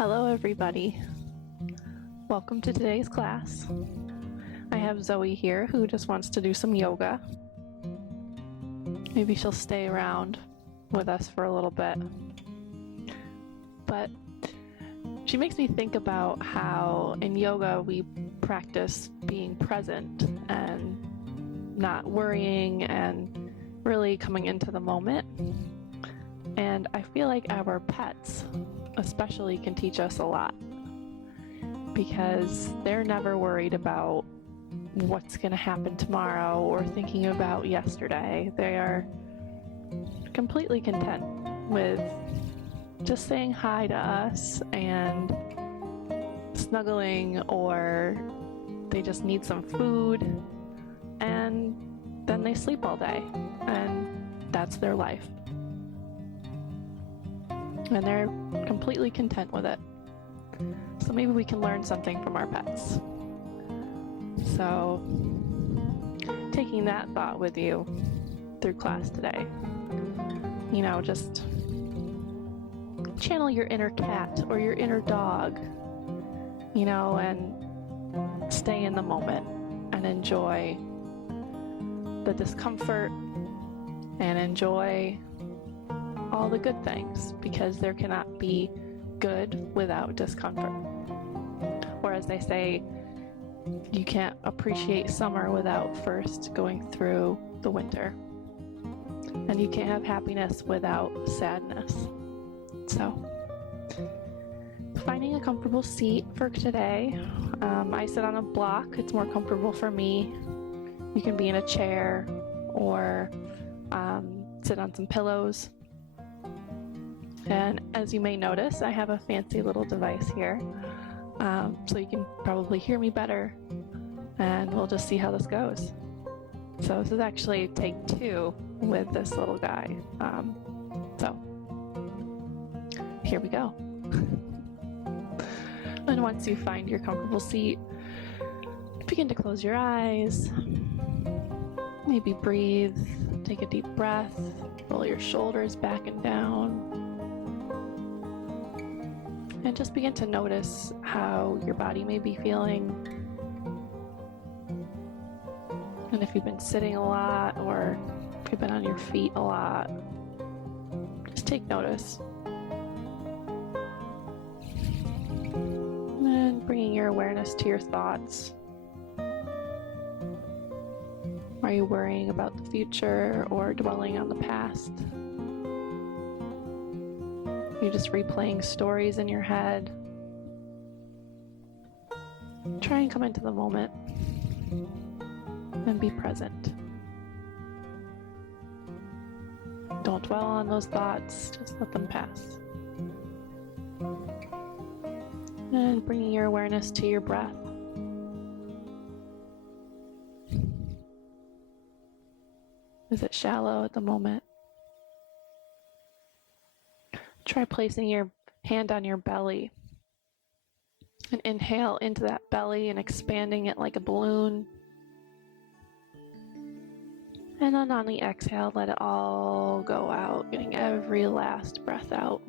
Hello everybody. Welcome to today's class. I have Zoe here who just wants to do some yoga. Maybe she'll stay around with us for a little bit. But she makes me think about how in yoga we practice being present and not worrying and really coming into the moment. And I feel like our pets especially can teach us a lot because they're never worried about what's going to happen tomorrow or thinking about yesterday. They are completely content with just saying hi to us and snuggling, or they just need some food and then they sleep all day, and that's their life. And they're completely content with it. So maybe we can learn something from our pets. So, taking that thought with you through class today, just channel your inner cat or your inner dog, and stay in the moment and enjoy the discomfort and enjoy all the good things, because there cannot be good without discomfort. Or as they say, you can't appreciate summer without first going through the winter. And you can't have happiness without sadness. So, finding a comfortable seat for today. I sit on a block. It's more comfortable for me. You can be in a chair or sit on some pillows. And as you may notice, I have a fancy little device here, so you can probably hear me better, and we'll just see how this goes. So this is actually take 2 with this little guy. So here we go. And once you find your comfortable seat, begin to close your eyes. Maybe breathe, take a deep breath, roll your shoulders back and down. And just begin to notice how your body may be feeling. And if you've been sitting a lot or if you've been on your feet a lot, just take notice. And bringing your awareness to your thoughts. Are you worrying about the future or dwelling on the past? You're just replaying stories in your head. Try and come into the moment and be present. Don't dwell on those thoughts, just let them pass. And bringing your awareness to your breath. Is it shallow at the moment? Try placing your hand on your belly and inhale into that belly and expanding it like a balloon. And then on the exhale, let it all go out, getting every last breath out.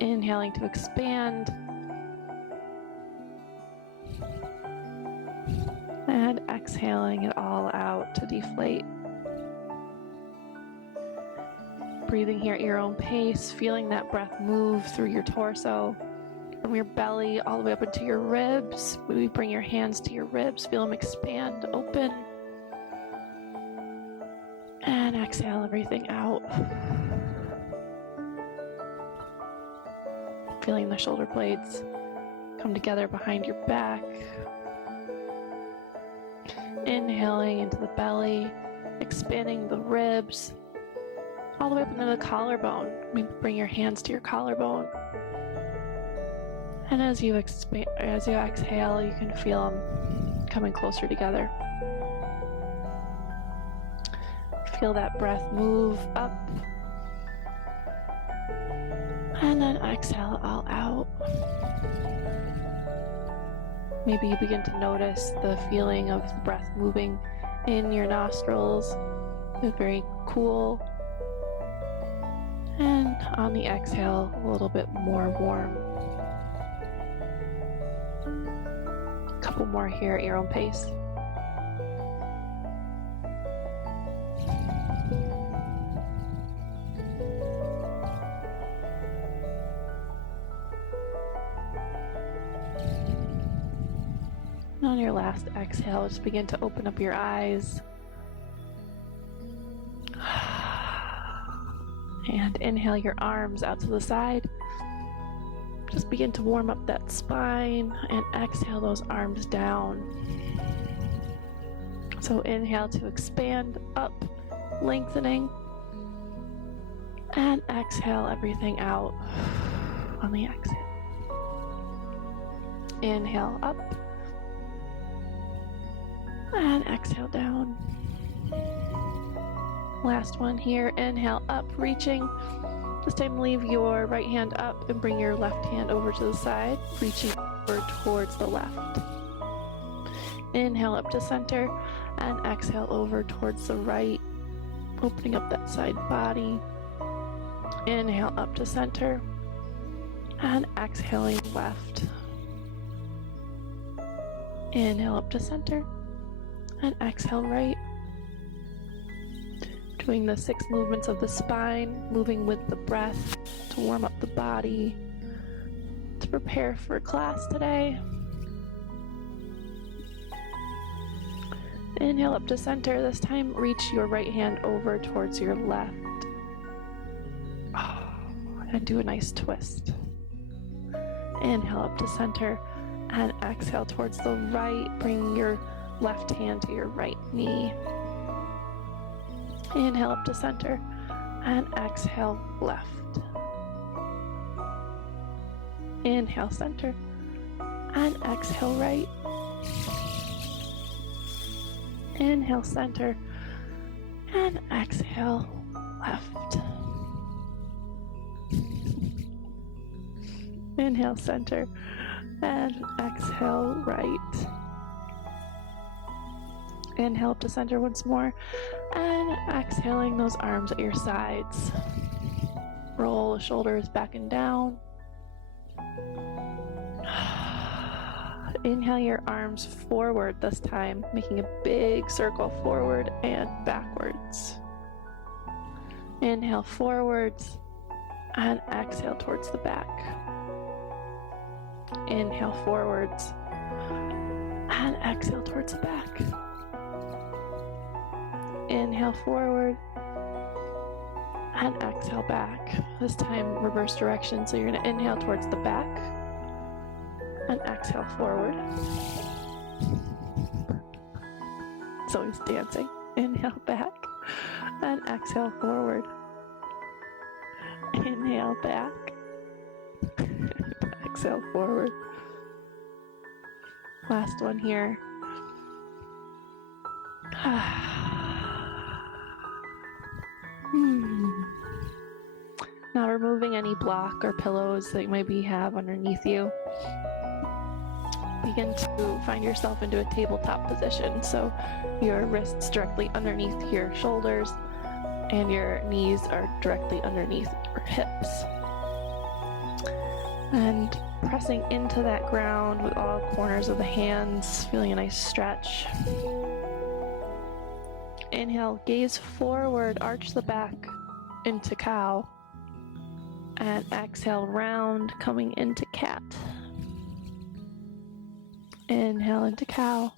Inhaling to expand. And exhaling it all out to deflate. Breathing here at your own pace, feeling that breath move through your torso, from your belly all the way up into your ribs. Maybe bring your hands to your ribs, feel them expand, open. And exhale everything out. Feeling the shoulder blades come together behind your back. Inhaling into the belly, expanding the ribs, all the way up into the collarbone. Maybe bring your hands to your collarbone. And as you exhale, you can feel them coming closer together. Feel that breath move up. And then exhale all out. Maybe you begin to notice the feeling of breath moving in your nostrils. It's very cool. And on the exhale, a little bit more warm. A couple more here at your own pace. And on your last exhale, just begin to open up your eyes. And inhale your arms out to the side. Just begin to warm up that spine and exhale those arms down. So inhale to expand up, lengthening. And exhale everything out on the exhale. Inhale up. And exhale down. Last one here. Inhale up, reaching. This time leave your right hand up and bring your left hand over to the side, reaching over towards the left. Inhale up to center and exhale over towards the right, opening up that side body. Inhale up to center and exhaling left. Inhale up to center and exhale right. Doing the 6 movements of the spine, moving with the breath to warm up the body, to prepare for class today. Inhale up to center. This time, reach your right hand over towards your left. And do a nice twist. Inhale up to center and exhale towards the right, bringing your left hand to your right knee. Inhale up to center and exhale left. Inhale center and exhale right. Inhale center and exhale left. Inhale center and exhale right. Inhale up to center once more and exhaling those arms at your sides. Roll the shoulders back and down. Inhale your arms forward this time, making a big circle forward and backwards. Inhale forwards and exhale towards the back. Inhale forwards and exhale towards the back. Inhale forward and exhale back. This time reverse direction, so you're going to inhale towards the back and exhale forward. So he's dancing. Inhale back and exhale forward. Inhale back. Exhale forward. Last one here. Now removing any block or pillows that you maybe have underneath you. Begin to find yourself into a tabletop position. So your wrists directly underneath your shoulders and your knees are directly underneath your hips. And pressing into that ground with all corners of the hands, feeling a nice stretch. Inhale, gaze forward, arch the back into cow. And exhale, round, coming into cat. Inhale into cow.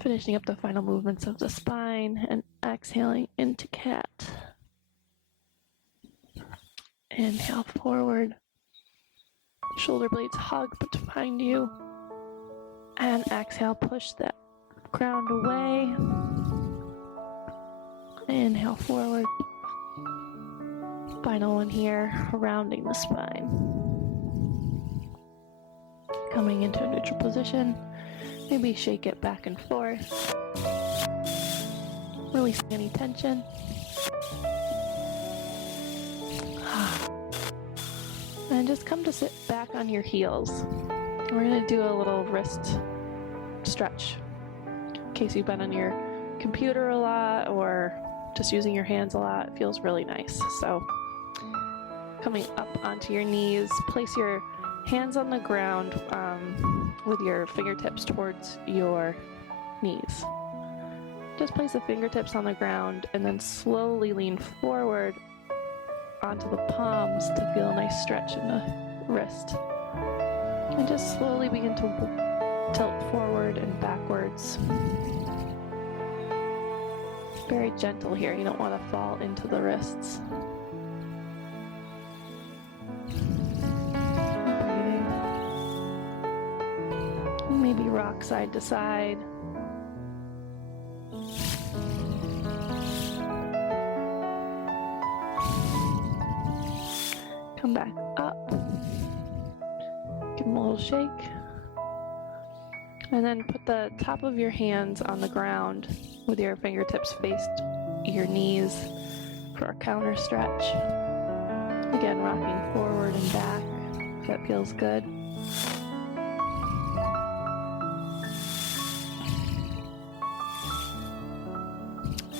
Finishing up the final movements of the spine and exhaling into cat. Inhale forward. Shoulder blades hug behind you. And exhale, push that ground away. Inhale forward. Final one here, rounding the spine. Coming into a neutral position. Maybe shake it back and forth. Releasing any tension. And just come to sit back on your heels. We're going to do a little wrist stretch. In case you've been on your computer a lot or just using your hands a lot feels really nice. So coming up onto your knees, place your hands on the ground with your fingertips towards your knees. Just place the fingertips on the ground and then slowly lean forward onto the palms to feel a nice stretch in the wrist. And just slowly begin to tilt forward and backwards. Very gentle here, you don't want to fall into the wrists. Breathing. Maybe rock side to side. Come back up. Give them a little shake. And then put the top of your hands on the ground with your fingertips faced your knees for a counter stretch. Again, rocking forward and back if that feels good.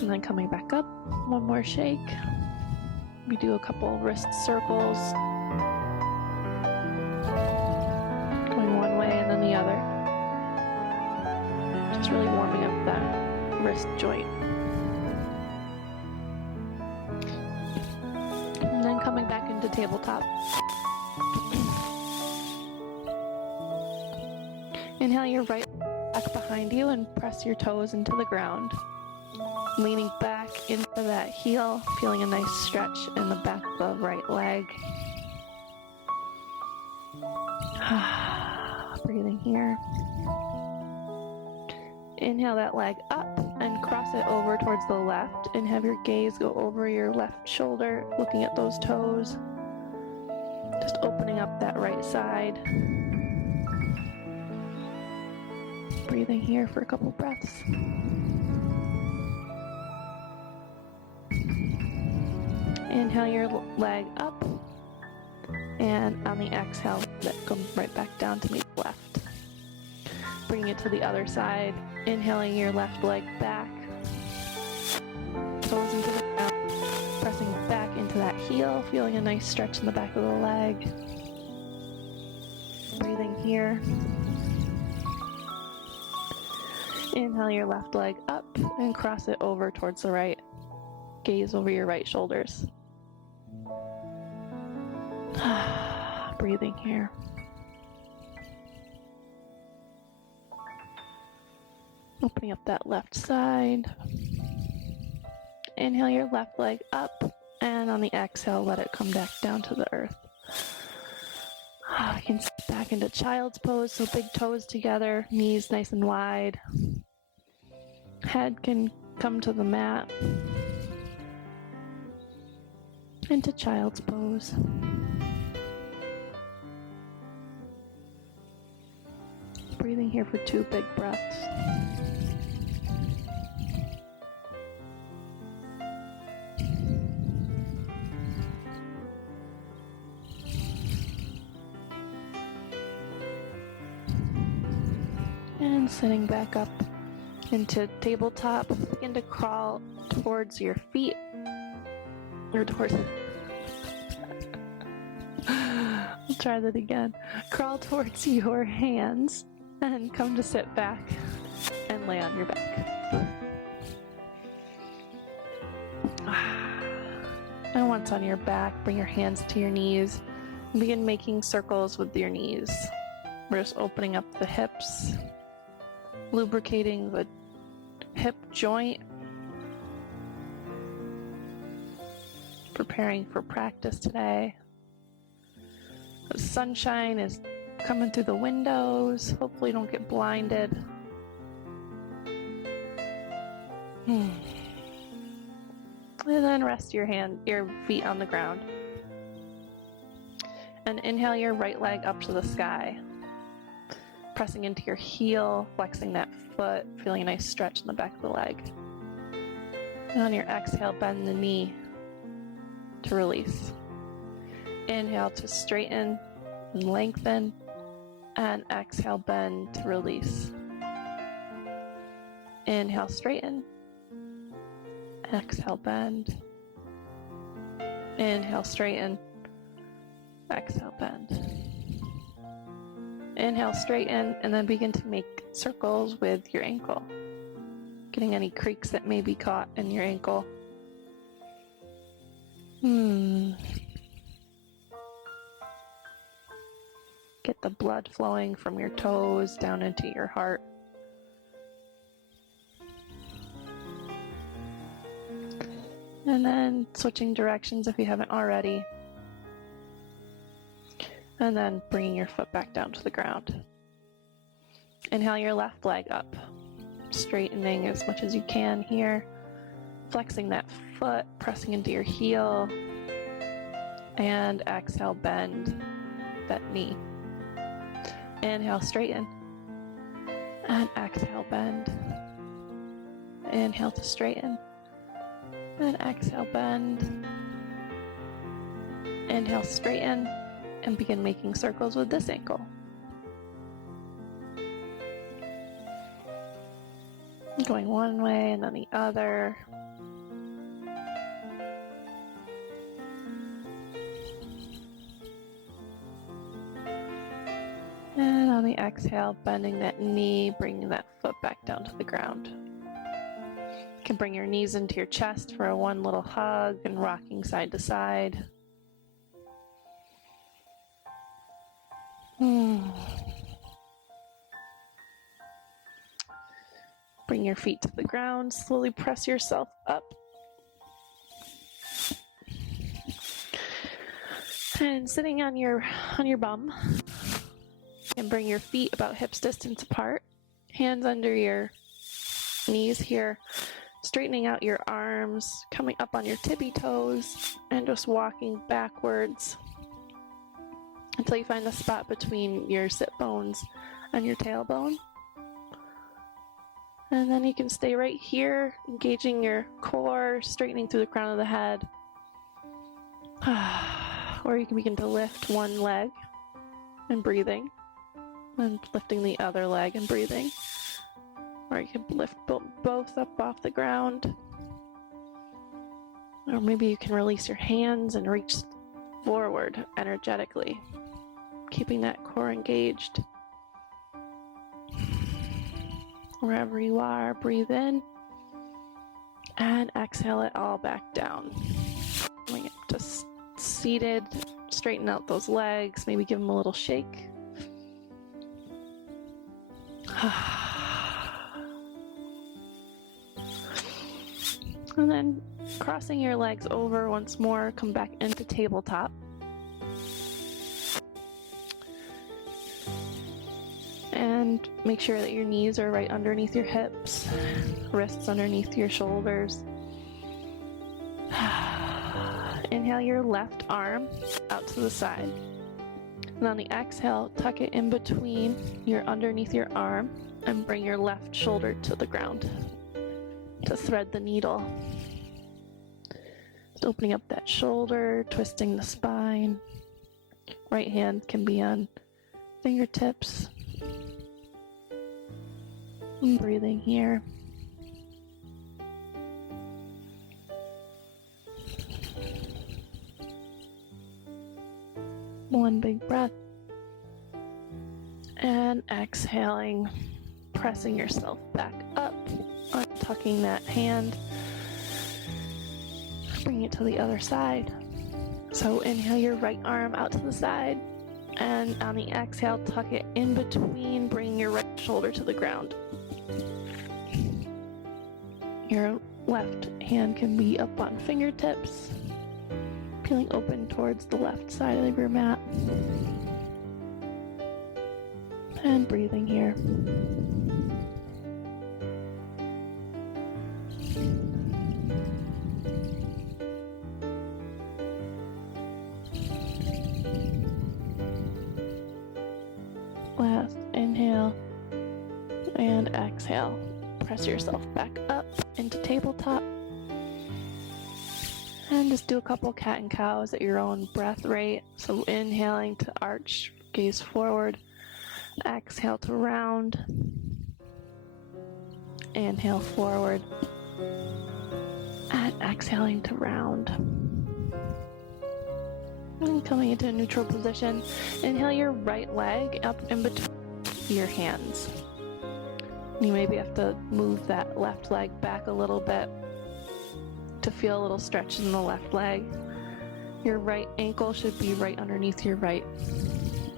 And then coming back up, one more shake. We do a couple wrist circles, going one way and then the other. Just really warming up that wrist joint. And then coming back into tabletop. Inhale your right back behind you and press your toes into the ground. Leaning back into that heel, feeling a nice stretch in the back of the right leg. Breathing here. Inhale that leg up and cross it over towards the left and have your gaze go over your left shoulder, looking at those toes. Just opening up that right side. Breathing here for a couple breaths. Inhale your leg up, and on the exhale, that comes right back down to meet the left. Bringing it to the other side, inhaling your left leg back, toes into the ground, pressing back into that heel, feeling a nice stretch in the back of the leg. Breathing here. Inhale your left leg up and cross it over towards the right. Gaze over your right shoulders. Breathing here. Opening up that left side. Inhale your left leg up, and on the exhale, let it come back down to the earth. You can sit back into child's pose, so big toes together, knees nice and wide. Head can come to the mat. Into child's pose. Breathing here for 2 big breaths. And sitting back up into tabletop, begin to crawl towards your feet, or towards I'll try that again. Crawl towards your hands and come to sit back and lay on your back. And once on your back, bring your hands to your knees and begin making circles with your knees. We're just opening up the hips, lubricating the hip joint, preparing for practice today. The sunshine is coming through the windows. Hopefully you don't get blinded. And then rest your feet on the ground. And inhale your right leg up to the sky. Pressing into your heel, flexing that foot, feeling a nice stretch in the back of the leg. And on your exhale, bend the knee to release. Inhale to straighten and lengthen, and exhale, bend to release. Inhale, straighten, Exhale, bend. Inhale, straighten. Exhale, bend. Inhale, straighten, and then begin to make circles with your ankle, getting any creaks that may be caught in your ankle. Get the blood flowing from your toes down into your heart. And then switching directions if you haven't already. And then bringing your foot back down to the ground. Inhale your left leg up, straightening as much as you can here. Flexing that foot, pressing into your heel. And exhale, bend that knee. Inhale, straighten. And exhale, bend. Inhale to straighten. And exhale, bend. Inhale, straighten. And begin making circles with this ankle. Going one way and then the other. And on the exhale, bending that knee, bringing that foot back down to the ground. You can bring your knees into your chest for a one little hug and rocking side to side. Bring your feet to the ground, slowly press yourself up. And sitting on your bum, and bring your feet about hips distance apart, hands under your knees here, straightening out your arms, coming up on your tippy toes, and just walking backwards until you find the spot between your sit bones and your tailbone. And then you can stay right here, engaging your core, straightening through the crown of the head. Or you can begin to lift one leg and breathing, and lifting the other leg and breathing. Or you can lift both up off the ground. Or maybe you can release your hands and reach forward energetically, keeping that core engaged. Wherever you are, breathe in and exhale it all back down. Coming up to seated, straighten out those legs, maybe give them a little shake. And then crossing your legs over once more, come back into tabletop. And make sure that your knees are right underneath your hips, wrists underneath your shoulders. Inhale your left arm out to the side. And on the exhale, tuck it in between underneath your arm and bring your left shoulder to the ground to thread the needle. Just opening up that shoulder, twisting the spine. Right hand can be on fingertips. And breathing here. One big breath. And exhaling, pressing yourself back up, untucking that hand. Bring it to the other side. So inhale your right arm out to the side. And on the exhale, tuck it in between, bring your right shoulder to the ground. Your left hand can be up on fingertips, peeling open towards the left side of your mat. And breathing here. Last inhale and exhale. Press yourself back up into tabletop. And just do a couple cat and cows at your own breath rate. So inhaling to arch, gaze forward. Exhale to round. Inhale forward. And exhaling to round. And coming into a neutral position, inhale your right leg up in between your hands. You maybe have to move that left leg back a little bit to feel a little stretch in the left leg. Your right ankle should be right underneath your right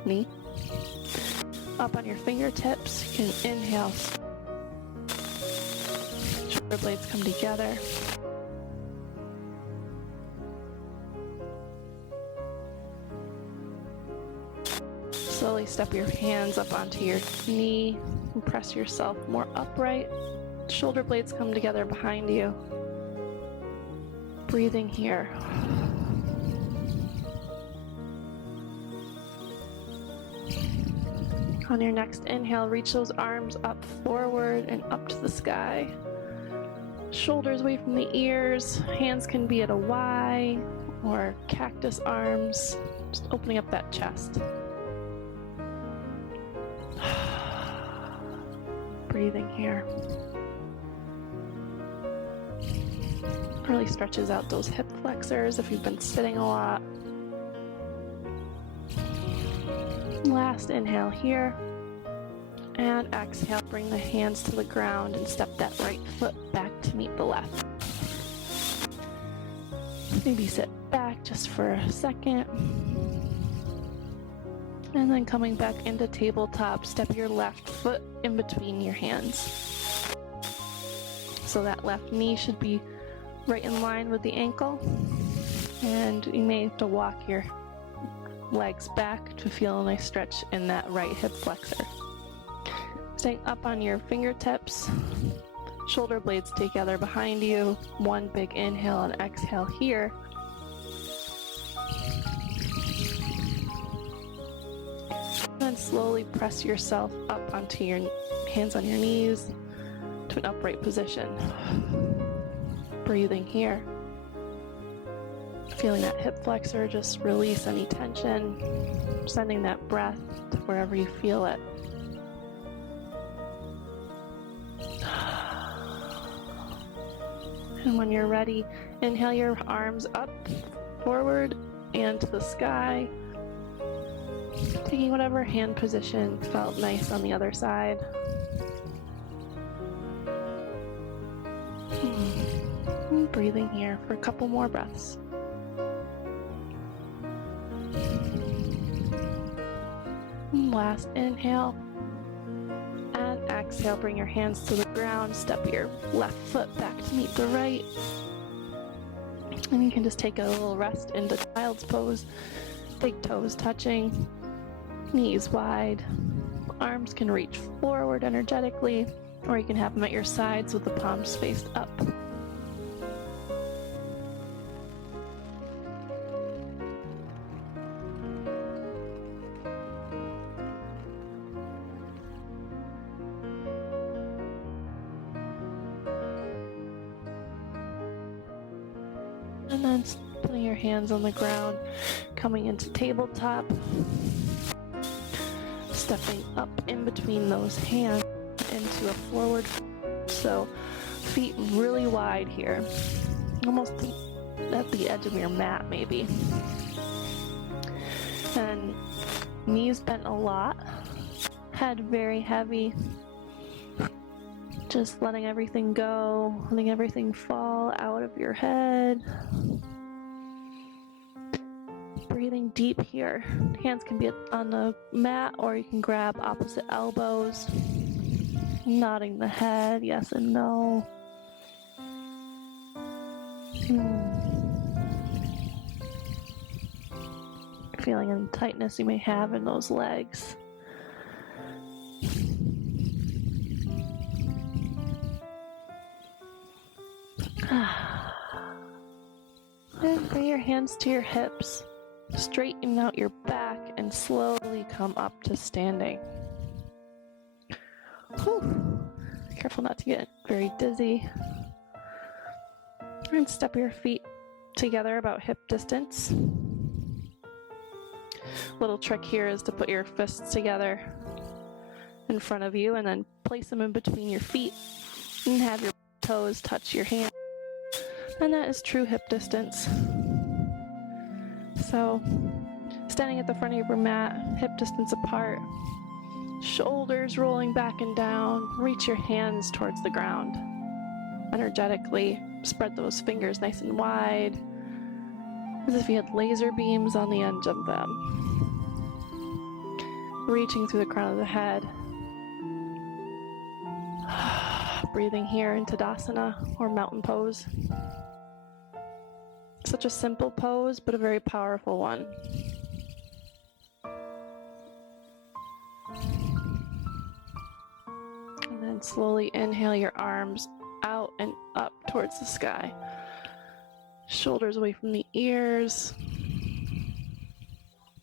knee. Up on your fingertips, you can inhale. Shoulder blades come together. Slowly step your hands up onto your knee and press yourself more upright. Shoulder blades come together behind you. Breathing here. On your next inhale, reach those arms up forward and up to the sky. Shoulders away from the ears. Hands can be at a Y or cactus arms. Just opening up that chest. Breathing here. Really stretches out those hip flexors if you've been sitting a lot. Last inhale here. And exhale, bring the hands to the ground and step that right foot back to meet the left. Maybe sit back just for a second. And then coming back into tabletop, step your left foot in between your hands. So that left knee should be right in line with the ankle. And you may have to walk your legs back to feel a nice stretch in that right hip flexor. Staying up on your fingertips, shoulder blades together behind you. One big inhale and exhale here. And slowly press yourself up onto your hands on your knees to an upright position. Breathing here. Feeling that hip flexor, just release any tension, sending that breath to wherever you feel it. And when you're ready, inhale your arms up, forward, and to the sky. Taking whatever hand position felt nice on the other side. And breathing here for a couple more breaths. And last inhale. And exhale, bring your hands to the ground, step your left foot back to meet the right. And you can just take a little rest into child's pose, big toes touching, knees wide. Arms can reach forward energetically, or you can have them at your sides with the palms faced up. And then putting your hands on the ground, coming into tabletop, stepping up in between those hands into a forward. So feet really wide here, almost at the edge of your mat maybe. And knees bent a lot, head very heavy. Just letting everything go, letting everything fall out of your head. Breathing deep here. Hands can be on the mat or you can grab opposite elbows. Nodding the head, yes and no. Feeling any tightness you may have in those legs. And bring your hands to your hips. Straighten out your back and slowly come up to standing. Whew. Careful not to get very dizzy. And step your feet together about hip distance. Little trick here is to put your fists together in front of you and then place them in between your feet and have your toes touch your hands. And that is true hip distance. So, standing at the front of your mat, hip distance apart, shoulders rolling back and down, reach your hands towards the ground. Energetically spread those fingers nice and wide, as if you had laser beams on the ends of them. Reaching through the crown of the head. Breathing here in Tadasana, or mountain pose. Such a simple pose, but a very powerful one. And then slowly inhale your arms out and up towards the sky. Shoulders away from the ears.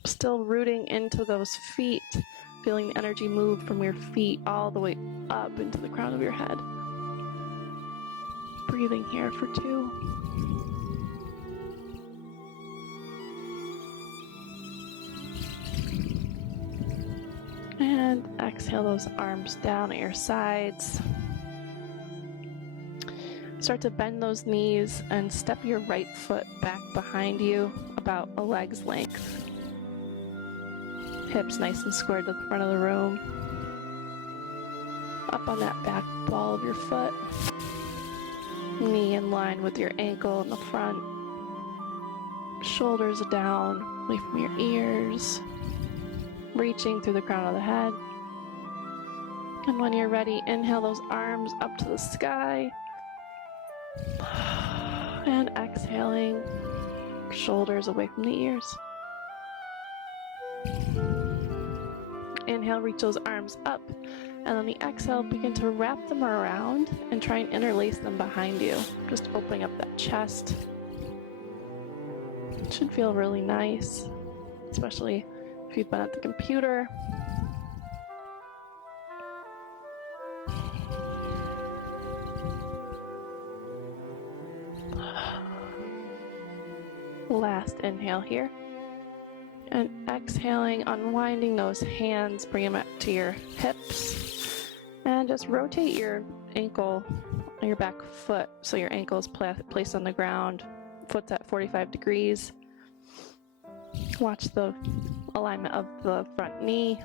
Still rooting into those feet, feeling the energy move from your feet all the way up into the crown of your head. Breathing here for 2. And exhale those arms down at your sides. Start to bend those knees and step your right foot back behind you about a leg's length. Hips nice and squared to the front of the room. Up on that back ball of your foot. Knee in line with your ankle in the front. Shoulders down, away from your ears. Reaching through the crown of the head. And when you're ready, inhale those arms up to the sky. And exhaling, shoulders away from the ears. Inhale, reach those arms up. And on the exhale, begin to wrap them around and try and interlace them behind you. Just opening up that chest. It should feel really nice, especially if you've been at the computer. Last inhale here. And exhaling, unwinding those hands, bring them up to your hips. And just rotate your ankle, your back foot, so your ankle is placed on the ground. Foot's at 45 degrees. Watch the alignment of the front knee.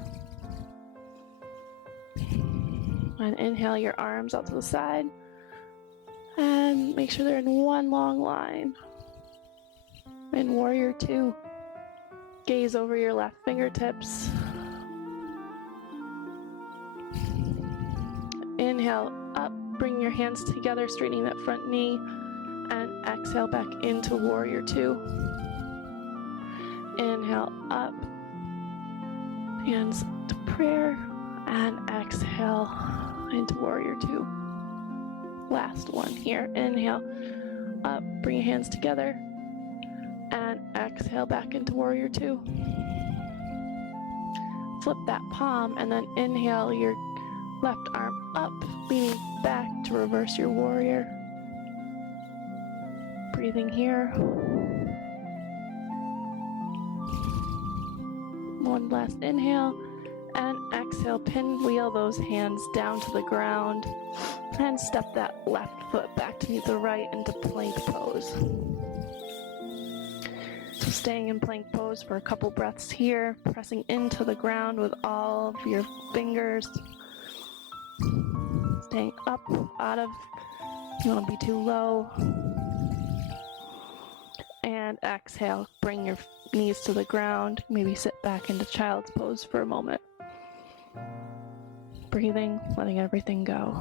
And inhale your arms out to the side. And make sure they're in one long line. In Warrior 2, gaze over your left fingertips. Inhale up, bring your hands together, straightening that front knee. And exhale back into Warrior 2. Inhale up, hands to prayer, and exhale into Warrior 2. Last one here. Inhale up, bring your hands together, and exhale back into Warrior 2. Flip that palm, and then inhale your left arm up, leaning back to reverse your warrior. Breathing here. One last inhale, and exhale, pinwheel those hands down to the ground, and step that left foot back to meet the right into plank pose. So staying in plank pose for a couple breaths here, pressing into the ground with all of your fingers. Staying up, out of, you don't want to be too low. And exhale, bring your knees to the ground. Maybe sit back into child's pose for a moment. Breathing, letting everything go.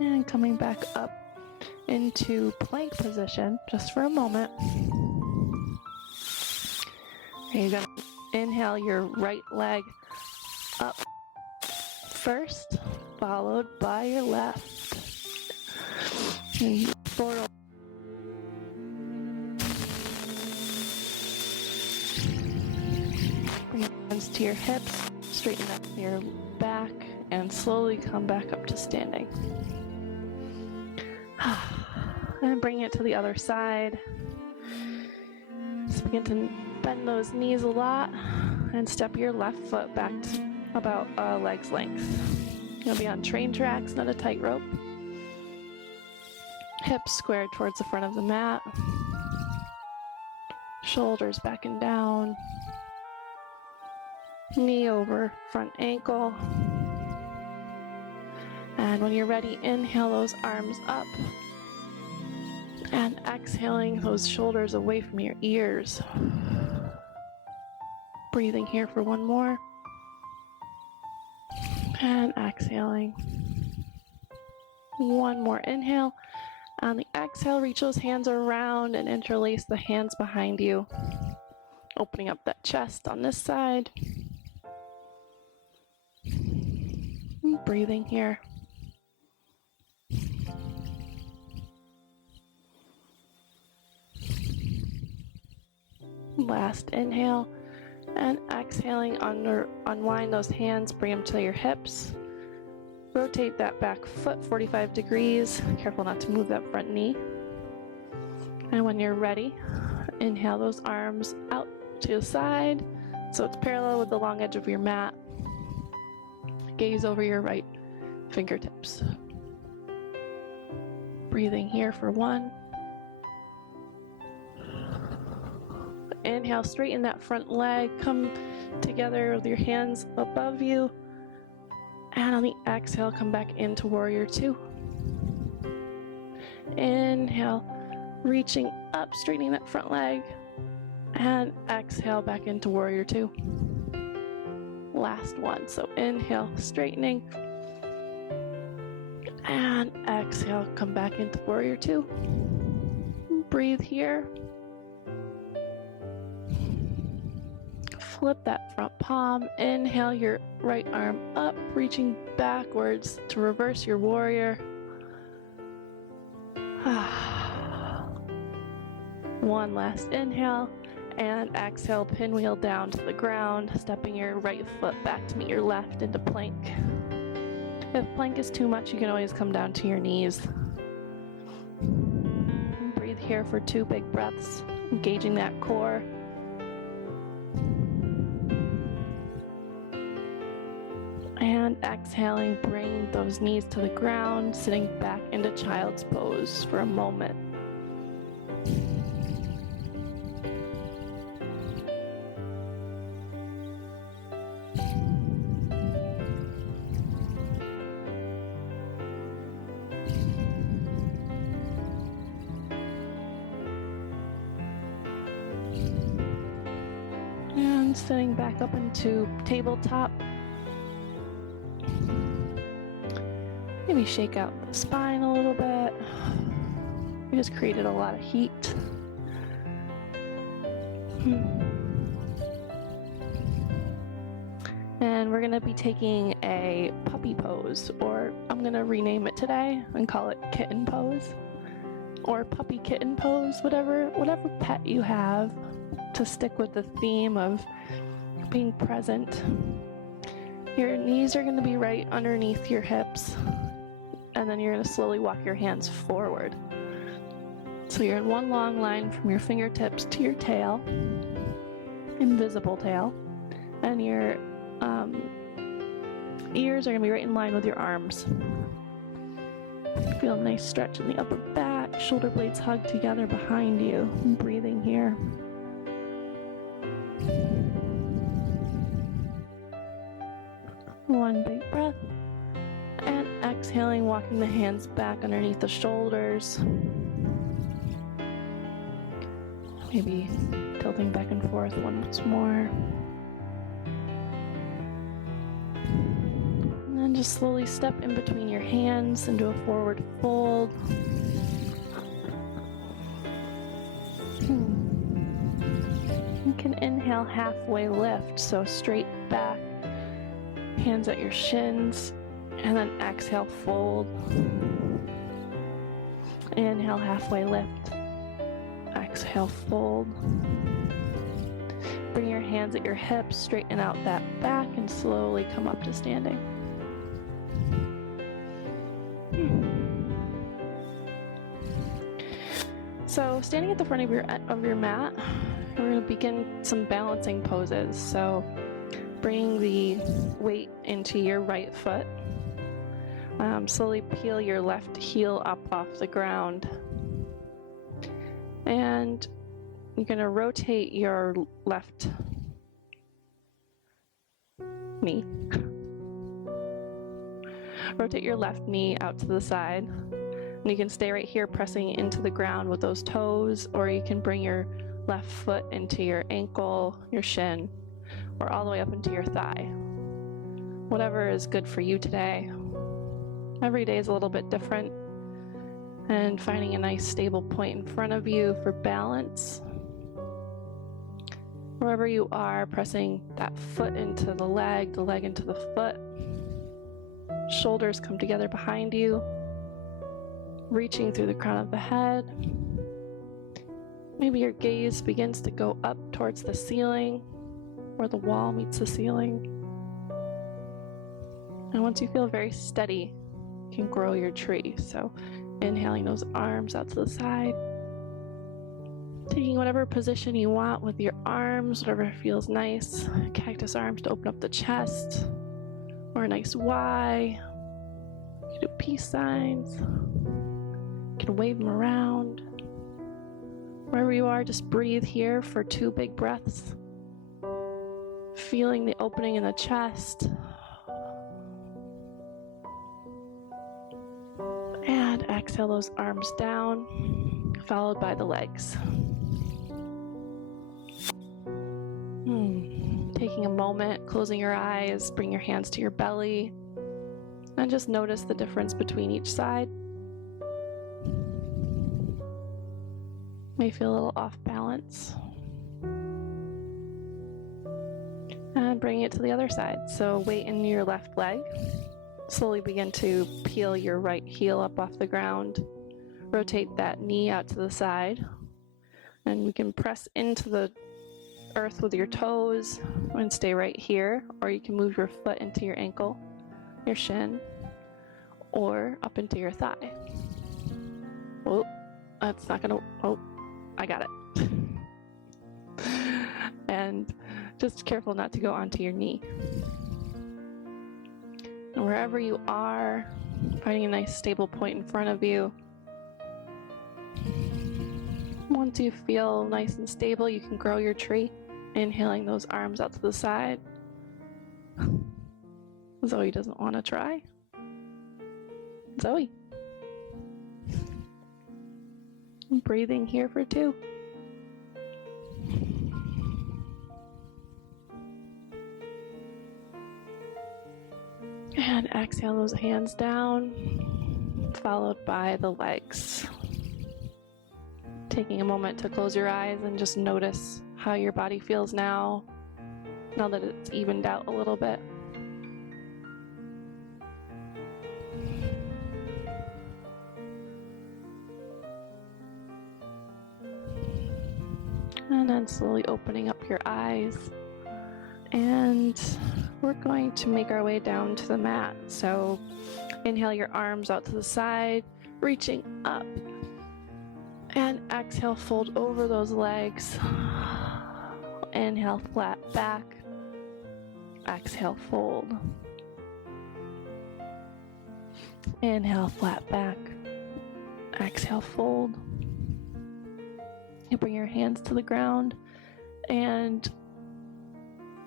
And coming back up into plank position just for a moment. You're going to inhale your right leg up first, followed by your left. Forward. Bring your hands to your hips, straighten up your back, and slowly come back up to standing. And bring it to the other side. Begin to bend those knees a lot and step your left foot back to about leg's length. You'll be on train tracks, not a tightrope. Hips squared towards the front of the mat. Shoulders back and down. Knee over front ankle. And when you're ready, inhale those arms up. And exhaling those shoulders away from your ears. Breathing here for one more. And exhaling. One more inhale. On the exhale, reach those hands around and interlace the hands behind you. Opening up that chest on this side. Breathing here. Last inhale. And exhaling, unwind those hands, bring them to your hips. Rotate that back foot 45 degrees. Careful not to move that front knee. And when you're ready, inhale those arms out to the side so it's parallel with the long edge of your mat. Gaze over your right fingertips. Breathing here for one. Inhale, straighten that front leg, come together with your hands above you. And on the exhale, come back into warrior two. Inhale, reaching up, straightening that front leg. And exhale back into warrior two. Last one, so inhale, straightening. And exhale, come back into warrior two. Breathe here. Flip that front palm. Inhale your right arm up, reaching backwards to reverse your warrior. One last inhale, and exhale, pinwheel down to the ground, stepping your right foot back to meet your left into plank. If plank is too much, you can always come down to your knees. Breathe here for 2 big breaths, engaging that core. And exhaling, bring those knees to the ground, sitting back into child's pose for a moment. And sitting back up into tabletop. Maybe shake out the spine a little bit. We just created a lot of heat. And we're gonna be taking a puppy pose, or I'm gonna rename it today and call it kitten pose, or puppy kitten pose, whatever pet you have, to stick with the theme of being present. Your knees are gonna be right underneath your hips. And then you're going to slowly walk your hands forward. So you're in one long line from your fingertips to your tail, invisible tail, and your ears are going to be right in line with your arms. Feel a nice stretch in the upper back, shoulder blades hug together behind you. Breathing here. One big breath. And exhaling, walking the hands back underneath the shoulders. Maybe tilting back and forth once more. And then just slowly step in between your hands into a forward fold. You can inhale, halfway lift, so straight back, hands at your shins. And then exhale, fold. Inhale, halfway lift. Exhale, fold. Bring your hands at your hips, straighten out that back, and slowly come up to standing. So standing at the front of your mat, we're going to begin some balancing poses. So bringing the weight into your right foot. Slowly peel your left heel up off the ground. And you're going to rotate your left knee. Rotate your left knee out to the side. And you can stay right here pressing into the ground with those toes, or you can bring your left foot into your ankle, your shin, or all the way up into your thigh. Whatever is good for you today. Every day is a little bit different. And finding a nice stable point in front of you for balance. Wherever you are, pressing that foot into the leg into the foot. Shoulders come together behind you. Reaching through the crown of the head. Maybe your gaze begins to go up towards the ceiling, where the wall meets the ceiling. And once you feel very steady, you can grow your tree. So inhaling those arms out to the side. Taking whatever position you want with your arms, whatever feels nice. Cactus arms to open up the chest, or a nice Y. You can do peace signs. You can wave them around. Wherever you are, just breathe here for 2 big breaths. Feeling the opening in the chest. And exhale those arms down, followed by the legs. Taking a moment, closing your eyes, bring your hands to your belly, and just notice the difference between each side. May feel a little off balance. And bring it to the other side. So weight in your left leg. Slowly begin to peel your right heel up off the ground. Rotate that knee out to the side. And we can press into the earth with your toes and stay right here. Or you can move your foot into your ankle, your shin, or up into your thigh. Oh, that's not gonna, oh, I got it. And just careful not to go onto your knee. And wherever you are, finding a nice stable point in front of you. Once you feel nice and stable, you can grow your tree. Inhaling those arms out to the side. Zoe doesn't want to try. Zoe. I'm breathing here for 2. And exhale those hands down, followed by the legs. Taking a moment to close your eyes and just notice how your body feels now that it's evened out a little bit. And then slowly opening up your eyes. And we're going to make our way down to the mat. So inhale your arms out to the side, reaching up. And exhale, fold over those legs. Inhale, flat back. Exhale, fold. Inhale, flat back. Exhale, fold. You bring your hands to the ground, and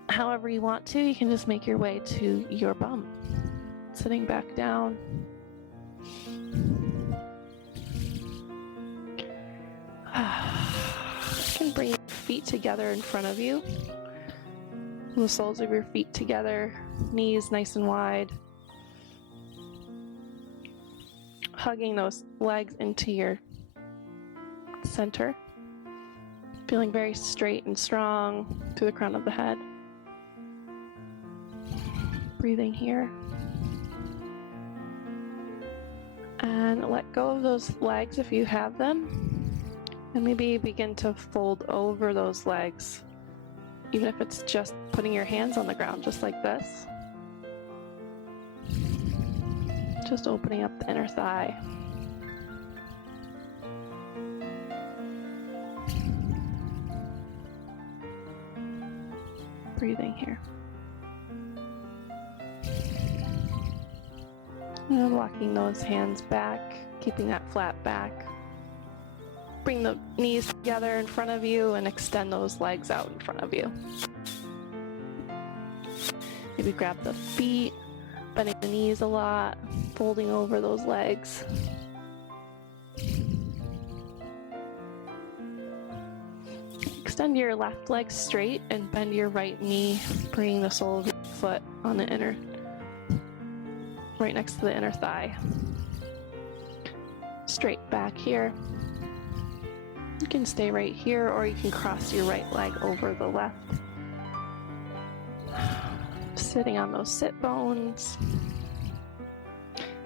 however you want to, you can just make your way to your bum. Sitting back down. You can bring your feet together in front of you. The soles of your feet together, knees nice and wide. Hugging those legs into your center. Feeling very straight and strong to the crown of the head. Breathing here. And let go of those legs if you have them. And maybe begin to fold over those legs. Even if it's just putting your hands on the ground, just like this. Just opening up the inner thigh. Breathing here. And walking those hands back, keeping that flat back. Bring the knees together in front of you and extend those legs out in front of you. Maybe grab the feet, bending the knees a lot, folding over those legs. Extend your left leg straight and bend your right knee, bringing the sole of your foot on the inner, right next to the inner thigh. Straight back here. You can stay right here, or you can cross your right leg over the left. Sitting on those sit bones.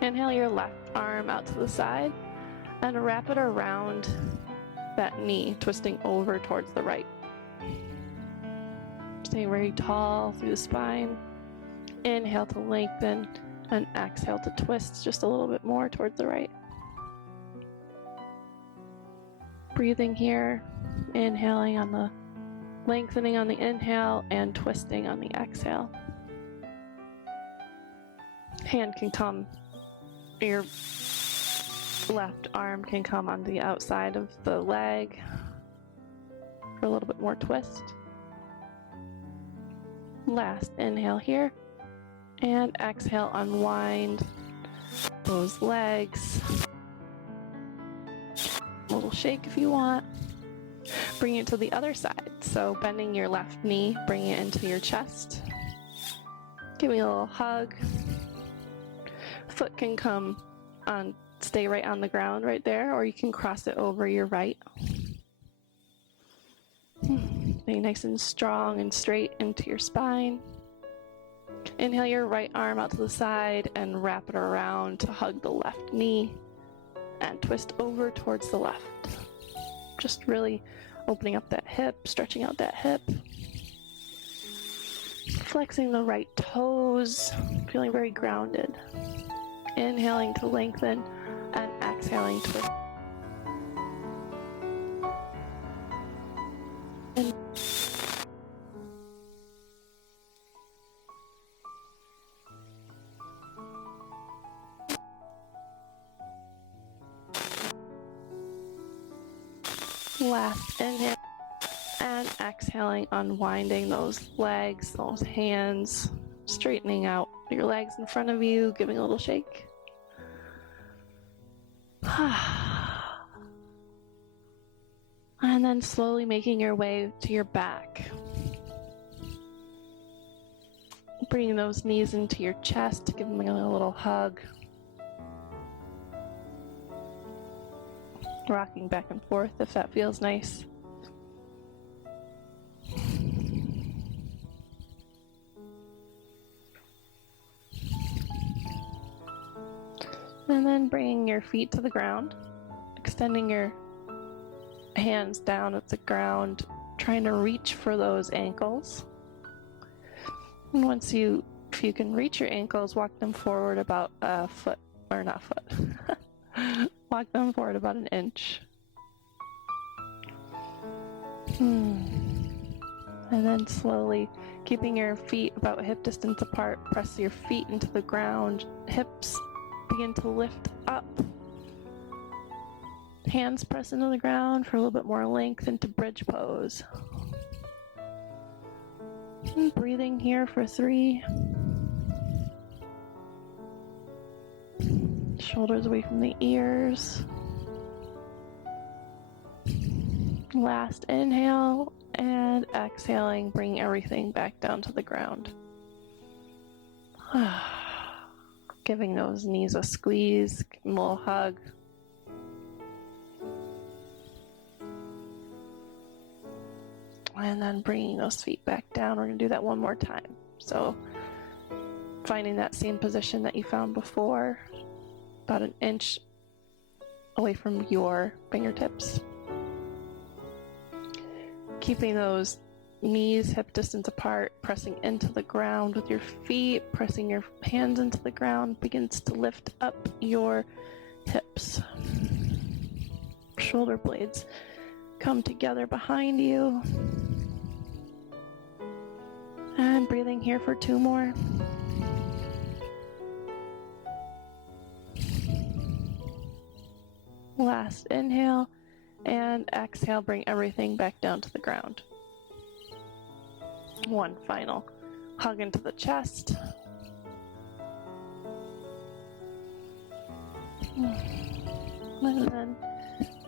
Inhale your left arm out to the side and wrap it around that knee, twisting over towards the right. Stay very tall through the spine. Inhale to lengthen and exhale to twist just a little bit more towards the right. Breathing here, inhaling on the lengthening on the inhale and twisting on the exhale. Hand can come, your left arm can come on the outside of the leg for a little bit more twist. Last inhale here, and exhale, unwind those legs. A little shake if you want. Bring it to the other side. So bending your left knee, bring it into your chest. Give me a little hug. Foot can come on, stay right on the ground right there, or you can cross it over your right. Stay nice and strong and straight into your spine. Inhale your right arm out to the side and wrap it around to hug the left knee and twist over towards the left. Just really opening up that hip, stretching out that hip. Flexing the right toes, feeling very grounded. Inhaling to lengthen and exhaling twist. And last inhale and exhaling, unwinding those legs, those hands, straightening out your legs in front of you, giving a little shake. And then slowly making your way to your back. Bringing those knees into your chest, giving them a little hug. Rocking back and forth if that feels nice. And then bringing your feet to the ground, extending your hands down at the ground, trying to reach for those ankles. And once if you can reach your ankles, walk them forward about a foot, or not foot, walk them forward about an inch. And then slowly, keeping your feet about hip distance apart, press your feet into the ground, hips begin to lift up. Hands press into the ground for a little bit more length into bridge pose. And breathing here for 3. Shoulders away from the ears. Last inhale and exhaling, bring everything back down to the ground. Giving those knees a squeeze, give them a little hug. And then bringing those feet back down. We're going to do that one more time. So finding that same position that you found before, about an inch away from your fingertips. Keeping those knees hip distance apart, pressing into the ground with your feet, pressing your hands into the ground, begins to lift up your hips. Shoulder blades come together behind you. breathing here for 2 more. Last inhale, and exhale, bring everything back down to the ground. One final hug into the chest. And then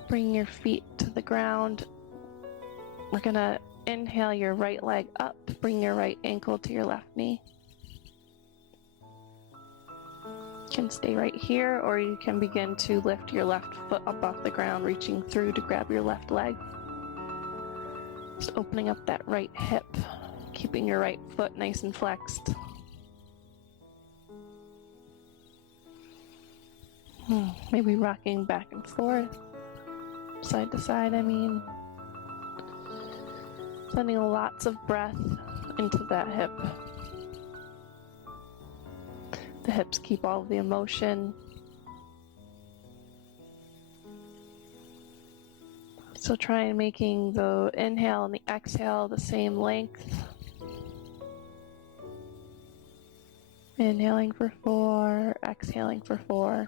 bring your feet to the ground. We're gonna inhale your right leg up, bring your right ankle to your left knee. You can stay right here, or you can begin to lift your left foot up off the ground, reaching through to grab your left leg. Just opening up that right hip, keeping your right foot nice and flexed. Maybe rocking back and forth, side to side, Sending lots of breath into that hip. The hips keep all of the emotion. So try making the inhale and the exhale the same length. Inhaling for 4, exhaling for 4.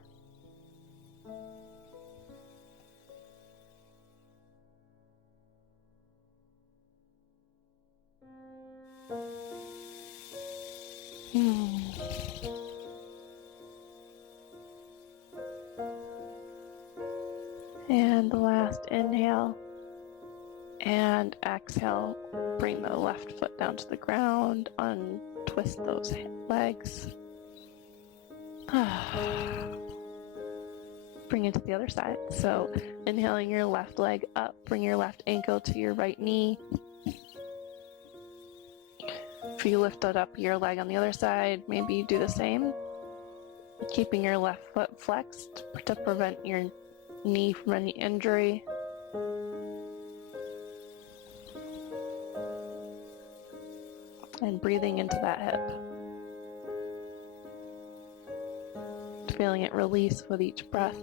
And the last inhale and exhale, bring the left foot down to the ground, untwist those legs. Bring it to the other side. So inhaling your left leg up, bring your left ankle to your right knee. If you lifted up your leg on the other side, maybe do the same. Keeping your left foot flexed to prevent your knee from any injury. And breathing into that hip. Feeling it release with each breath.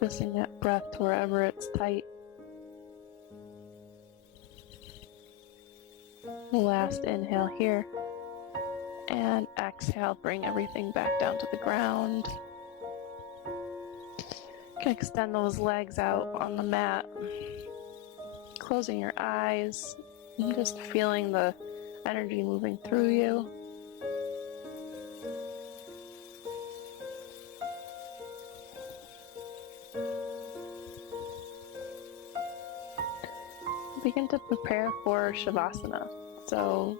Focusing that breath wherever it's tight. Last inhale here. And exhale, bring everything back down to the ground. You can extend those legs out on the mat. Closing your eyes and just feeling the energy moving through you. Begin to prepare for Shavasana, so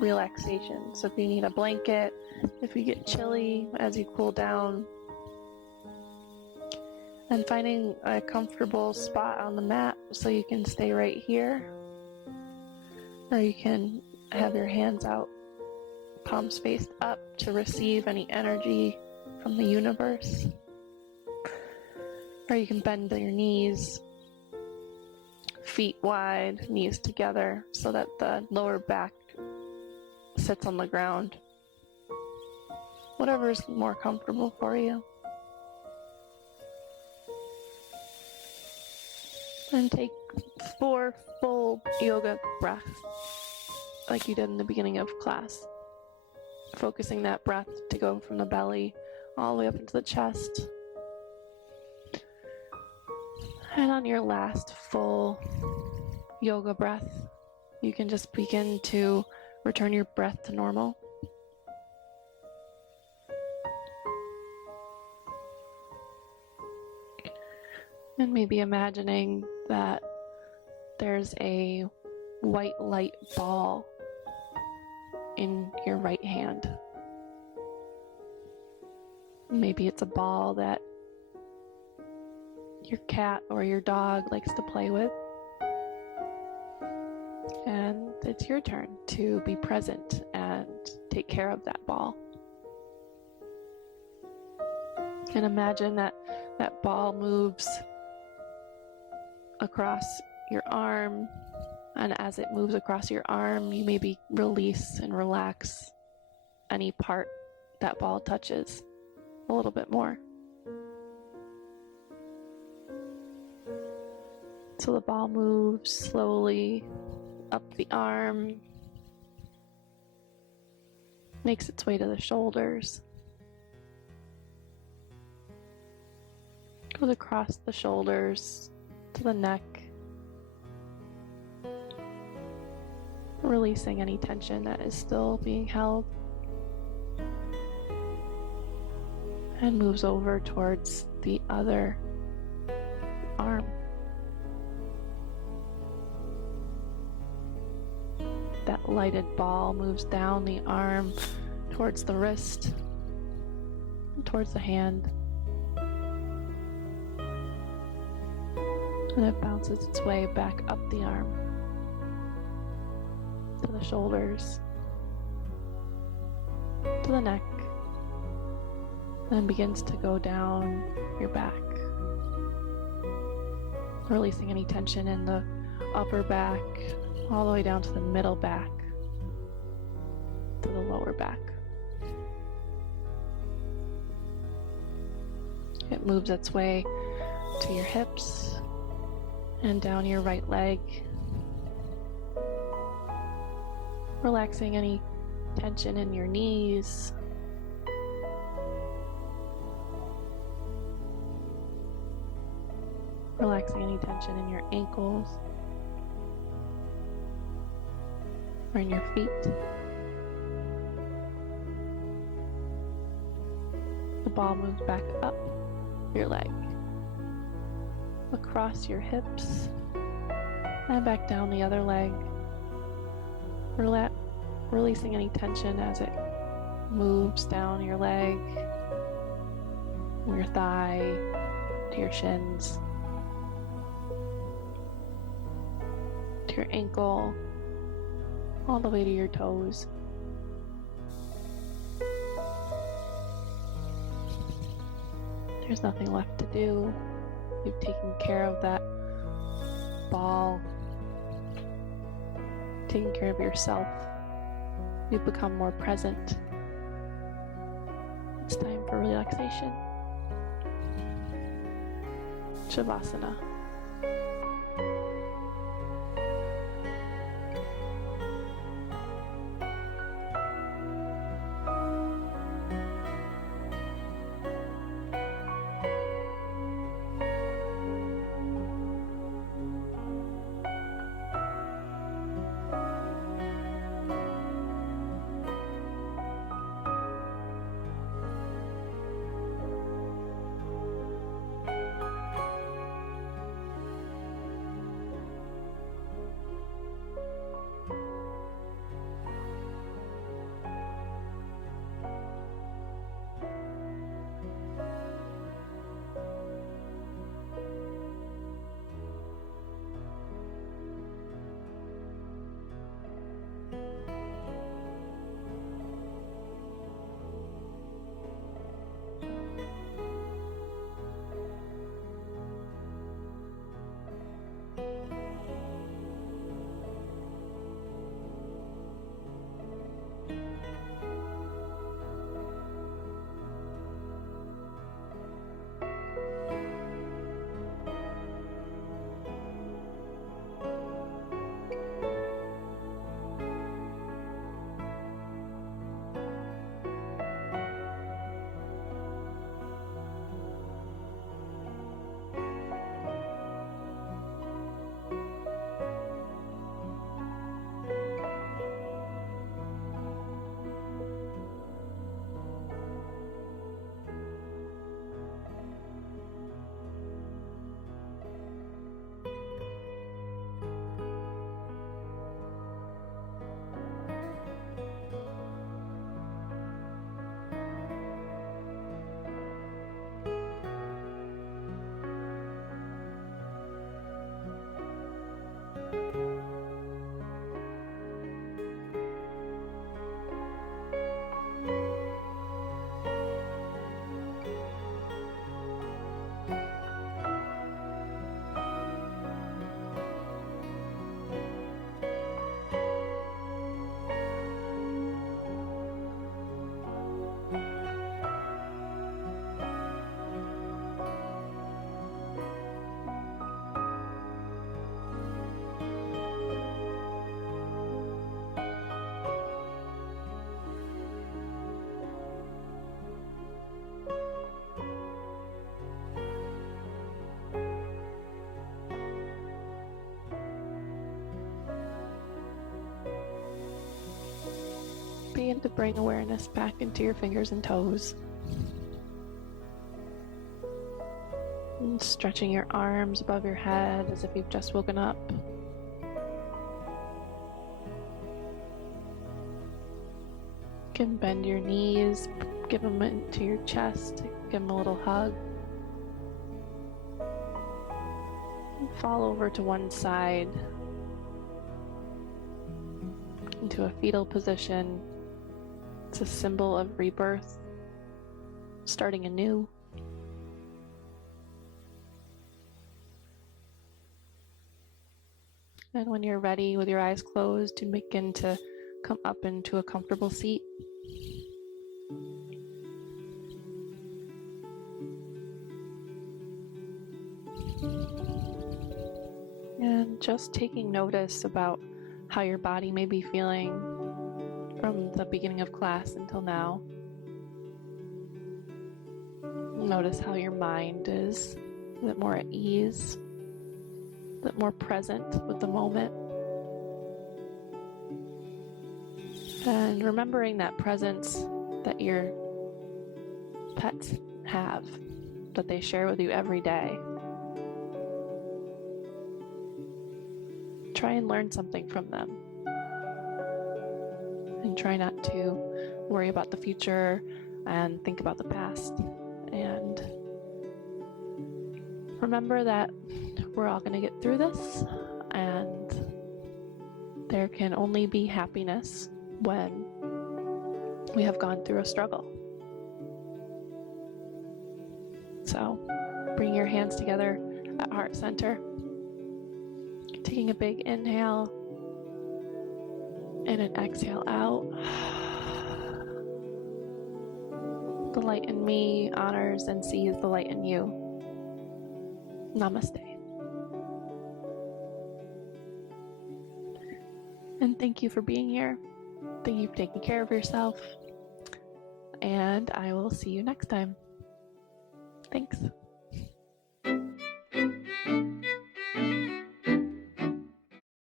relaxation. So if you need a blanket, if you get chilly as you cool down, and finding a comfortable spot on the mat so you can stay right here, or you can have your hands out, palms faced up to receive any energy from the universe, or you can bend your knees, feet wide, knees together, so that the lower back sits on the ground. Whatever is more comfortable for you. And take 4 full yoga breaths, like you did in the beginning of class. Focusing that breath to go from the belly all the way up into the chest. And on your last full yoga breath, you can just begin to return your breath to normal. And maybe imagining that there's a white light ball in your right hand. Maybe it's a ball that your cat or your dog likes to play with. And it's your turn to be present and take care of that ball. And imagine that that ball moves across your arm, and as it moves across your arm, you maybe release and relax any part that ball touches a little bit more. So the ball moves slowly up the arm, makes its way to the shoulders, goes across the shoulders to the neck, releasing any tension that is still being held, and moves over towards the other arm. That lighted ball moves down the arm towards the wrist, towards the hand, and it bounces its way back up the arm to the shoulders, to the neck, then begins to go down your back, releasing any tension in the upper back, all the way down to the middle back, to the lower back. It moves its way to your hips and down your right leg, relaxing any tension in your knees, relaxing any tension in your ankles or in your feet. The ball moves back up your leg, across your hips, and back down the other leg, releasing any tension as it moves down your leg, from your thigh to your shins, to your ankle, all the way to your toes. There's nothing left to do. You've taken care of that ball, taken care of yourself. You've become more present. It's time for relaxation. Shavasana. begin to bring awareness back into your fingers and toes. And stretching your arms above your head as if you've just woken up. You can bend your knees, give them into your chest, give them a little hug. And fall over to one side into a fetal position. It's a symbol of rebirth, starting anew. And when you're ready with your eyes closed, to begin to come up into a comfortable seat. And just taking notice about how your body may be feeling from the beginning of class until now. Notice how your mind is a bit more at ease, a bit more present with the moment. And remembering that presence that your pets have, that they share with you every day. Try and learn something from them. And try not to worry about the future and think about the past. And remember that we're all going to get through this, and there can only be happiness when we have gone through a struggle. So bring your hands together at heart center. Taking a big inhale and an exhale out. The light in me honors and sees the light in you. Namaste. And thank you for being here. Thank you for taking care of yourself. And I will see you next time. Thanks.